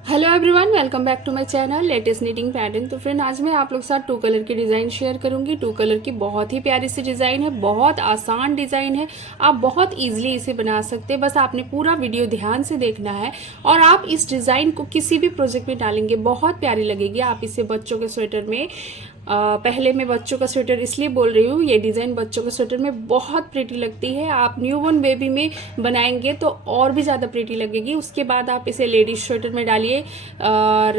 Hello everyone, welcome back to my channel latest knitting pattern. तो friend, आज मैं आप लोग के साथ टू कलर की डिज़ाइन शेयर करूंगी। टू कलर की बहुत ही प्यारी सी डिज़ाइन है, बहुत आसान डिज़ाइन है। आप बहुत इजीली इसे बना सकते हैं, बस आपने पूरा वीडियो ध्यान से देखना है। और आप इस डिज़ाइन को किसी भी प्रोजेक्ट में डालेंगे, बहुत प्यारी लगेगी। आप इसे बच्चों के स्वेटर में पहले मैं बच्चों का स्वेटर इसलिए बोल रही हूँ, ये डिज़ाइन बच्चों के स्वेटर में बहुत प्रीटी लगती है। आप न्यूबॉर्न बेबी में बनाएंगे तो और भी ज़्यादा प्रीटी लगेगी। उसके बाद आप इसे लेडीज स्वेटर में डालिए और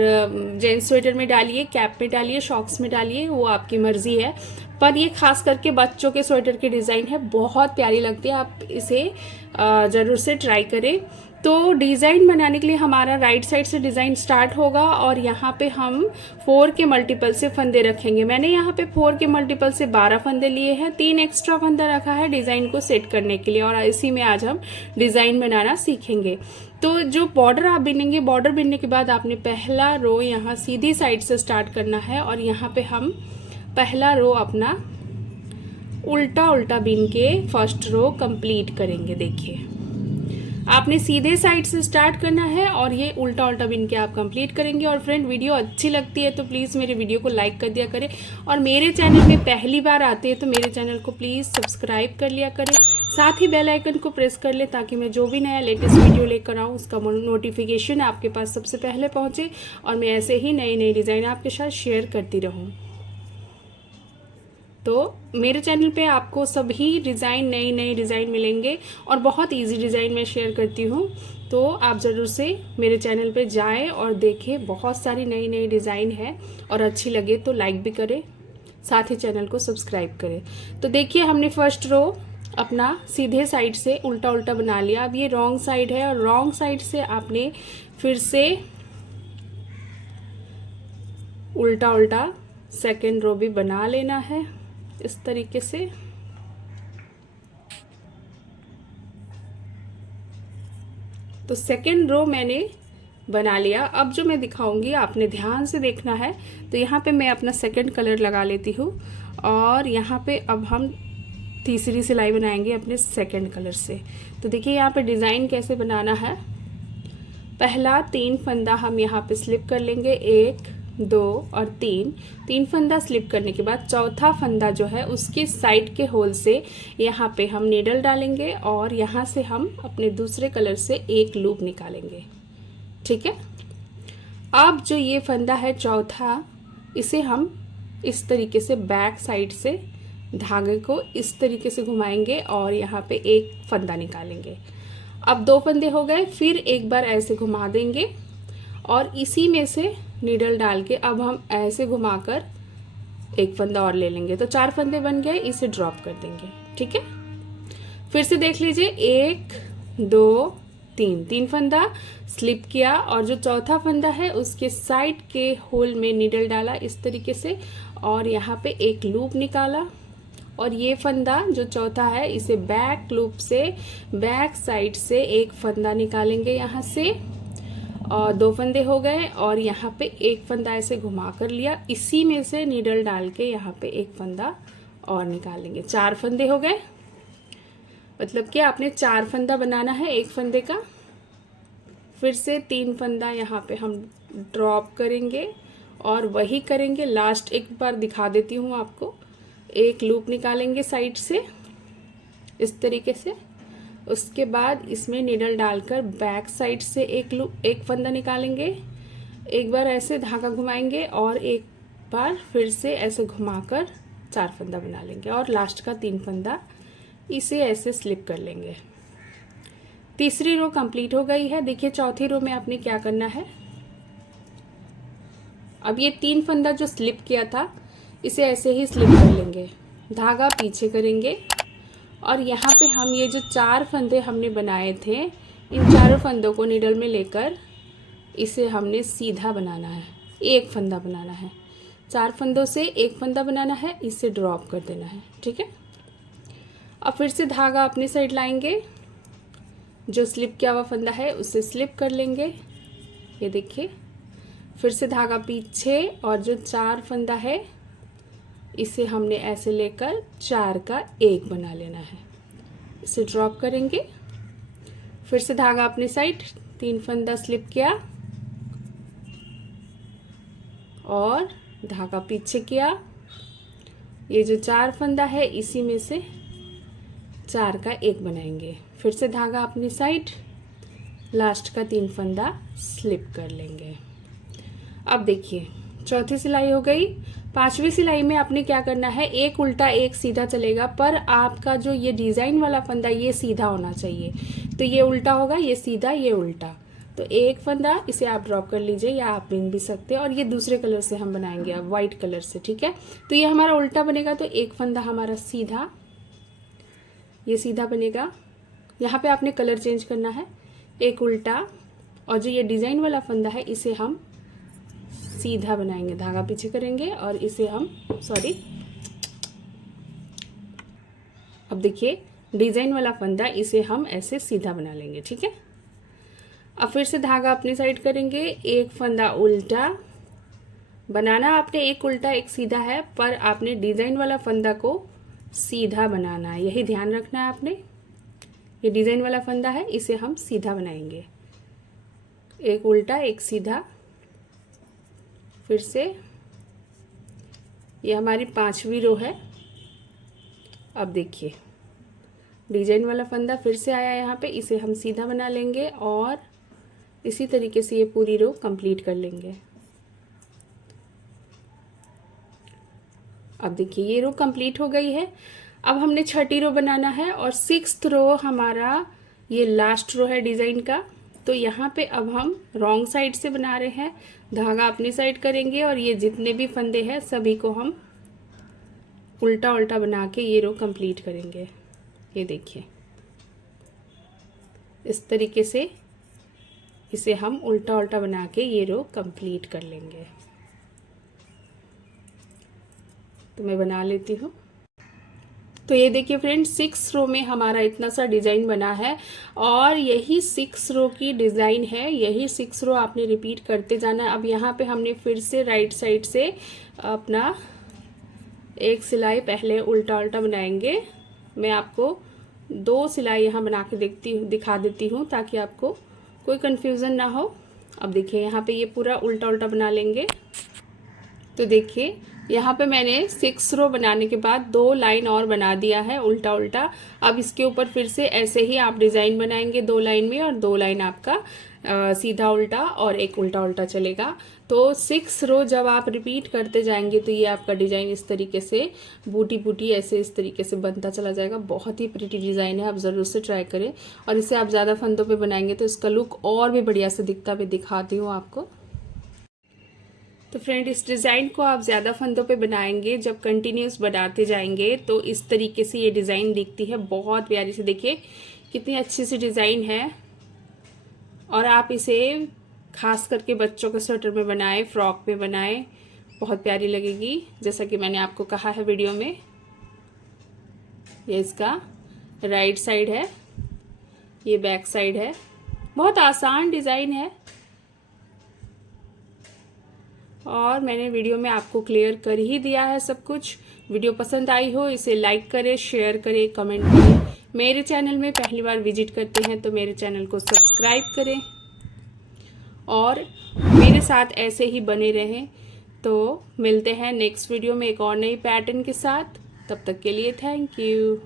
जेंट्स स्वेटर में डालिए, कैप में डालिए, शॉक्स में डालिए, वो आपकी मर्जी है। पर ये खास करके बच्चों के स्वेटर की डिज़ाइन है, बहुत प्यारी लगती है। आप इसे ज़रूर से ट्राई करें। तो डिज़ाइन बनाने के लिए हमारा राइट साइड से डिज़ाइन स्टार्ट होगा और यहाँ पे हम 4 के मल्टीपल से फंदे रखेंगे। मैंने यहाँ पे 4 के मल्टीपल से 12 फंदे लिए हैं, 3 एक्स्ट्रा फंदा रखा है डिज़ाइन को सेट करने के लिए। और इसी में आज हम डिज़ाइन बनाना सीखेंगे। तो जो बॉर्डर आप बिनेंगे, बॉर्डर बिनने के बाद आपने पहला रो यहाँ सीधी साइड से स्टार्ट करना है और यहाँ पे हम पहला रो अपना उल्टा उल्टा बिन के फर्स्ट रो कंप्लीट करेंगे। देखिए, आपने सीधे साइड से स्टार्ट करना है और ये उल्टा उल्टा बिन के आप कंप्लीट करेंगे। और फ्रेंड, वीडियो अच्छी लगती है तो प्लीज़ मेरे वीडियो को लाइक कर दिया करें। और मेरे चैनल में पहली बार आते हैं तो मेरे चैनल को प्लीज़ सब्सक्राइब कर लिया करें, साथ ही बेल आइकन को प्रेस कर ले ताकि मैं जो भी नया लेटेस्ट वीडियो लेकर आऊँ उसका नोटिफिकेशन आपके पास सबसे पहले पहुँचे और मैं ऐसे ही नई नई डिज़ाइन आपके साथ शेयर करती रहूँ। तो मेरे चैनल पे आपको सभी डिज़ाइन, नई नई डिज़ाइन मिलेंगे और बहुत इजी डिज़ाइन मैं शेयर करती हूँ। तो आप ज़रूर से मेरे चैनल पे जाएं और देखें, बहुत सारी नई नई डिज़ाइन है। और अच्छी लगे तो लाइक भी करें, साथ ही चैनल को सब्सक्राइब करें। तो देखिए, हमने फर्स्ट रो अपना सीधे साइड से उल्टा उल्टा बना लिया। अब ये रॉन्ग साइड है और रॉन्ग साइड से आपने फिर से उल्टा उल्टा सेकेंड रो भी बना लेना है इस तरीके से। तो सेकेंड रो मैंने बना लिया। अब जो मैं दिखाऊंगी आपने ध्यान से देखना है। तो यहाँ पे मैं अपना सेकेंड कलर लगा लेती हूँ और यहाँ पे अब हम तीसरी सिलाई बनाएंगे अपने सेकेंड कलर से। तो देखिए, यहाँ पे डिज़ाइन कैसे बनाना है। पहला 3 फंदा हम यहाँ पे स्लिप कर लेंगे, 1 2 और 3 फंदा स्लिप करने के बाद चौथा फंदा जो है उसके साइड के होल से यहाँ पे हम नीडल डालेंगे और यहाँ से हम अपने दूसरे कलर से एक लूप निकालेंगे। ठीक है। अब जो ये फंदा है चौथा, इसे हम इस तरीके से बैक साइड से धागे को इस तरीके से घुमाएंगे और यहाँ पे एक फंदा निकालेंगे। अब 2 फंदे हो गए, फिर एक बार ऐसे घुमा देंगे और इसी में से नीडल डाल के अब हम ऐसे घुमाकर एक फंदा और ले लेंगे। तो 4 फंदे बन गए, इसे ड्रॉप कर देंगे। ठीक है। फिर से देख लीजिए, 1 2 3 फंदा स्लिप किया और जो चौथा फंदा है उसके साइड के होल में नीडल डाला इस तरीके से और यहाँ पे एक लूप निकाला। और ये फंदा जो चौथा है इसे बैक लूप से बैक साइड से एक फंदा निकालेंगे यहाँ से और 2 फंदे हो गए और यहाँ पे एक फंदा ऐसे घुमा कर लिया, इसी में से नीडल डाल के यहाँ पे एक फंदा और निकालेंगे। 4 फंदे हो गए। मतलब कि आपने 4 फंदा बनाना है एक फंदे का। फिर से 3 फंदा यहाँ पे हम ड्रॉप करेंगे और वही करेंगे। लास्ट एक बार दिखा देती हूँ आपको। एक लूप निकालेंगे साइड से इस तरीके से, उसके बाद इसमें नीडल डालकर बैक साइड से एक फंदा निकालेंगे, एक बार ऐसे धागा घुमाएंगे और एक बार फिर से ऐसे घुमाकर 4 फंदा बना लेंगे और लास्ट का 3 फंदा इसे ऐसे स्लिप कर लेंगे। तीसरी रो कंप्लीट हो गई है। देखिए, चौथी रो में आपने क्या करना है। अब ये 3 फंदा जो स्लिप किया था इसे ऐसे ही स्लिप कर लेंगे, धागा पीछे करेंगे और यहाँ पे हम ये जो 4 फंदे हमने बनाए थे इन चारों फंदों को नीडल में लेकर इसे हमने सीधा बनाना है, एक फंदा बनाना है। 4 फंदों से एक फंदा बनाना है, इसे ड्रॉप कर देना है। ठीक है। अब फिर से धागा अपनी साइड लाएंगे, जो स्लिप किया हुआ फंदा है उसे स्लिप कर लेंगे। ये देखिए, फिर से धागा पीछे और जो 4 फंदा है इसे हमने ऐसे लेकर 4 का 1 बना लेना है, इसे ड्रॉप करेंगे। फिर से धागा अपनी साइड, 3 फंदा स्लिप किया और धागा पीछे किया। ये जो 4 फंदा है इसी में से 4 का एक बनाएंगे। फिर से धागा अपनी साइड, लास्ट का 3 फंदा स्लिप कर लेंगे। अब देखिए चौथी सिलाई हो गई। 5वीं सिलाई में आपने क्या करना है, एक उल्टा एक सीधा चलेगा, पर आपका जो ये डिजाइन वाला फंदा ये सीधा होना चाहिए। तो ये उल्टा होगा, ये सीधा, ये उल्टा। तो एक फंदा इसे आप ड्रॉप कर लीजिए या आप बिन भी सकते हैं। और ये दूसरे कलर से हम बनाएंगे, अब व्हाइट कलर से, ठीक है। तो ये हमारा उल्टा बनेगा, तो एक फंदा हमारा सीधा, ये सीधा बनेगा। यहाँ पे आपने कलर चेंज करना है, एक उल्टा, और जो ये डिजाइन वाला फंदा है इसे हम सीधा बनाएंगे, धागा पीछे करेंगे और इसे हम अब देखिए डिजाइन वाला फंदा इसे हम ऐसे सीधा बना लेंगे, ठीक है। अब फिर से धागा अपनी साइड करेंगे, एक फंदा उल्टा बनाना। आपने एक उल्टा एक सीधा है, पर आपने डिजाइन वाला फंदा को सीधा बनाना है, यही ध्यान रखना है आपने। ये डिजाइन वाला फंदा है, इसे हम सीधा बनाएंगे, एक उल्टा एक सीधा। फिर से ये हमारी 5वीं रो है। अब देखिए डिजाइन वाला फंदा फिर से आया यहाँ पे, इसे हम सीधा बना लेंगे और इसी तरीके से ये पूरी रो कंप्लीट कर लेंगे। अब देखिए ये रो कंप्लीट हो गई है। अब हमने 6ठी रो बनाना है और 6th रो हमारा ये लास्ट रो है डिजाइन का। तो यहाँ पे अब हम रॉन्ग साइड से बना रहे हैं, धागा अपनी साइड करेंगे और ये जितने भी फंदे हैं सभी को हम उल्टा उल्टा बना के ये रो कंप्लीट करेंगे। ये देखिए इस तरीके से इसे हम उल्टा उल्टा बना के ये रो कंप्लीट कर लेंगे। तो मैं बना लेती हूँ। तो ये देखिए फ्रेंड्स 6 रो में हमारा इतना सा डिज़ाइन बना है और यही 6 रो की डिज़ाइन है, यही 6 रो आपने रिपीट करते जाना है। अब यहाँ पे हमने फिर से राइट साइड से अपना एक सिलाई पहले उल्टा उल्टा बनाएंगे। मैं आपको 2 सिलाई यहाँ बना के दिखा देती हूँ ताकि आपको कोई कन्फ्यूज़न ना हो। अब देखिए यहाँ पे ये पूरा उल्टा उल्टा बना लेंगे। तो देखिए यहाँ पे मैंने 6 रो बनाने के बाद 2 लाइन और बना दिया है उल्टा उल्टा। अब इसके ऊपर फिर से ऐसे ही आप डिज़ाइन बनाएंगे 2 लाइन में, और 2 लाइन आपका सीधा उल्टा और एक उल्टा उल्टा चलेगा। तो 6 रो जब आप रिपीट करते जाएंगे तो ये आपका डिज़ाइन इस तरीके से बूटी बूटी ऐसे इस तरीके से बनता चला जाएगा। बहुत ही प्रिटी डिज़ाइन है, आप ज़रूर से ट्राई करें। और इसे आप ज़्यादा फंदों पे बनाएंगे तो इसका लुक और भी बढ़िया से दिखता, मैं दिखाती हूँ आपको। तो फ्रेंड इस डिज़ाइन को आप ज़्यादा फंदों पे बनाएंगे, जब कंटिन्यूस बनाते जाएंगे तो इस तरीके से ये डिज़ाइन दिखती है, बहुत प्यारी से। देखिए कितनी अच्छी सी डिज़ाइन है और आप इसे खास करके बच्चों के स्वेटर में बनाएं, फ्रॉक में बनाएं, बहुत प्यारी लगेगी। जैसा कि मैंने आपको कहा है वीडियो में, ये इसका राइट साइड है, ये बैक साइड है। बहुत आसान डिज़ाइन है और मैंने वीडियो में आपको क्लियर कर ही दिया है सब कुछ। वीडियो पसंद आई हो इसे लाइक करें, शेयर करें, कमेंट करें। मेरे चैनल में पहली बार विजिट करते हैं तो मेरे चैनल को सब्सक्राइब करें और मेरे साथ ऐसे ही बने रहें। तो मिलते हैं नेक्स्ट वीडियो में एक और नई पैटर्न के साथ। तब तक के लिए थैंक यू।